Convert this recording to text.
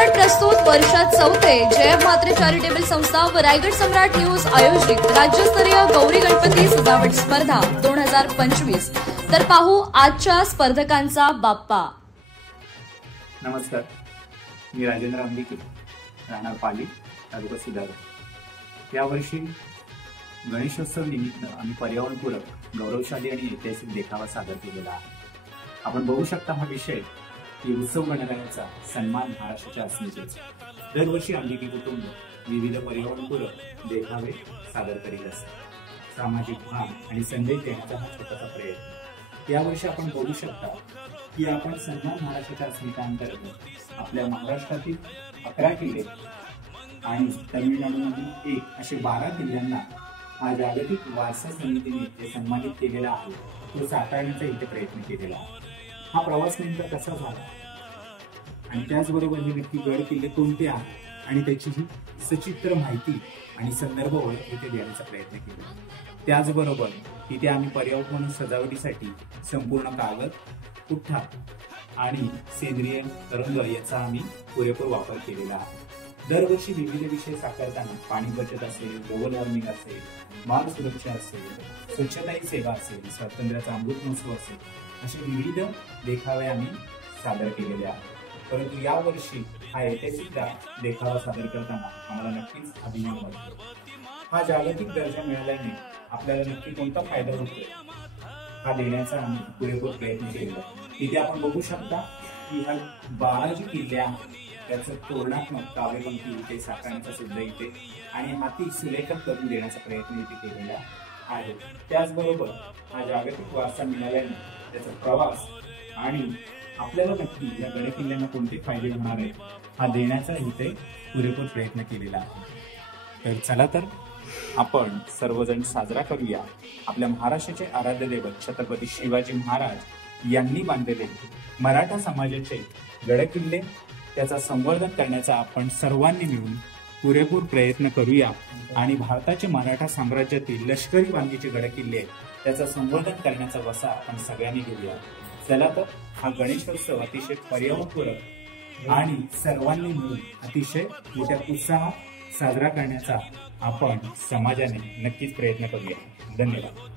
Bullet प्रस्तुत वर्षात चौथे जय म्हात्रे चॅरिटेबल संस्था व रायगड सम्राट न्यूज आयोजित राज्यस्तरीय गौरी गणपती सजावट स्पर्धा 2025। तर पाहू आजच्या स्पर्धकांचा बाप्पा। नमस्कार, मी राजेंद्र अंबिके, राहणार पाली, तालुका सुधागड। यावर्षी गणेशोत्सव निमित्त आम्ही पर्यावरणपूरक, गौरवशाली आणि ऐतिहासिक देखावा सादर केलेला आहे। आपण बघू शकता हा विषय की उत्सव गणरायाचा सन्मान महाराष्ट्राच्या अस्मितेचा। दरवर्षी अंबिके कुटुंब विविध पर्यावरणपूरक देखावे सादर करीत असते। सामाजिक भान आणि संदेश देण्याचा हा छोटासा प्रयत्न। यावर्षी आपण बघू शकता की आपण सन्मान महाराष्ट्राच्या अस्मितेअंतर्गत आपल्या महाराष्ट्रातील 11 किल्ले आणि तमिळनाडूमधील असे 12 किल्ल्यांना हा जागतिक वारसा समितीने जे सन्मानित केलेला आहे तो साकारण्याचा इथे प्रयत्न केलेला आहे। हा प्रवास नेमका कसा झाला आणि त्याचबरोबर हे नक्की गड किल्ले कोणते आहेत आणि त्याची ही सचित्र माहिती आणि संदर्भ ओळख इथे देण्याचा प्रयत्न केला। त्याचबरोबर इथे आम्ही पर्यावरण सजावटीसाठी संपूर्ण कागद, पुठ्ठा आणि सेंद्रिय रंग याचा आम्ही पुरेपूर वापर केलेला आहे। दरवर्षी विविध विषय साकारताना पाणी बचत असेल, ग्लोबल वॉर्मिंग असेल, मार्ग सुरक्षा असेल, स्वच्छता ही सेवा असेल, स्वातंत्र्याचा अमृत महोत्सव असेल, असे विविध देखावे आम्ही सादर केलेले आहेत। परंतु यावर्षी हा ऐतिहासिक देखावा सादर करताना आम्हाला नक्कीच अभिमान वाटतो। हा जागतिक दर्जा मिळाल्याने आपल्याला नक्की कोणता फायदा होतोय हा देण्याचा आम्ही पुरेपूर प्रयत्न केला। इथे आपण बघू शकता की ह्या 12 जे किल्ले आहेत त्याचं तोरणात्मक काव्यपंक्ती इथे साकारण्याचा सुद्धा इथे आणि हाती सुलेखन करून देण्याचा प्रयत्न इथे केलेला आहे। त्याचबरोबर हा जागतिक वारसा मिळाल्याने त्याचा प्रवास आणि आपल्याला नक्की या गड किल्ल्यांना कोणते फायदे होणार आहेत हा देण्याचा इथे पुरेपूर प्रयत्न केलेला आहे। तर चला तर आपण सर्वजण साजरा करूया आपल्या महाराष्ट्राचे आराध्य दैवत छत्रपती शिवाजी महाराज यांनी बांधलेले मराठा समाजाचे गड किल्ले, त्याचा संवर्धन करण्याचा आपण सर्वांनी मिळून पुरेपूर प्रयत्न करूया आणि भारताचे मराठा साम्राज्यातील लष्करी बांधीचे गड किल्ले त्याचा संवर्धन करण्याचा वसा आपण सगळ्यांनी घेऊया। चला तर हा गणेशोत्सव अतिशय पर्यावरणपूरक आणि सर्वांनी मिळून अतिशय मोठ्या उत्साहात साजरा करण्याचा आपण समाजाने नक्कीच प्रयत्न करूया। धन्यवाद।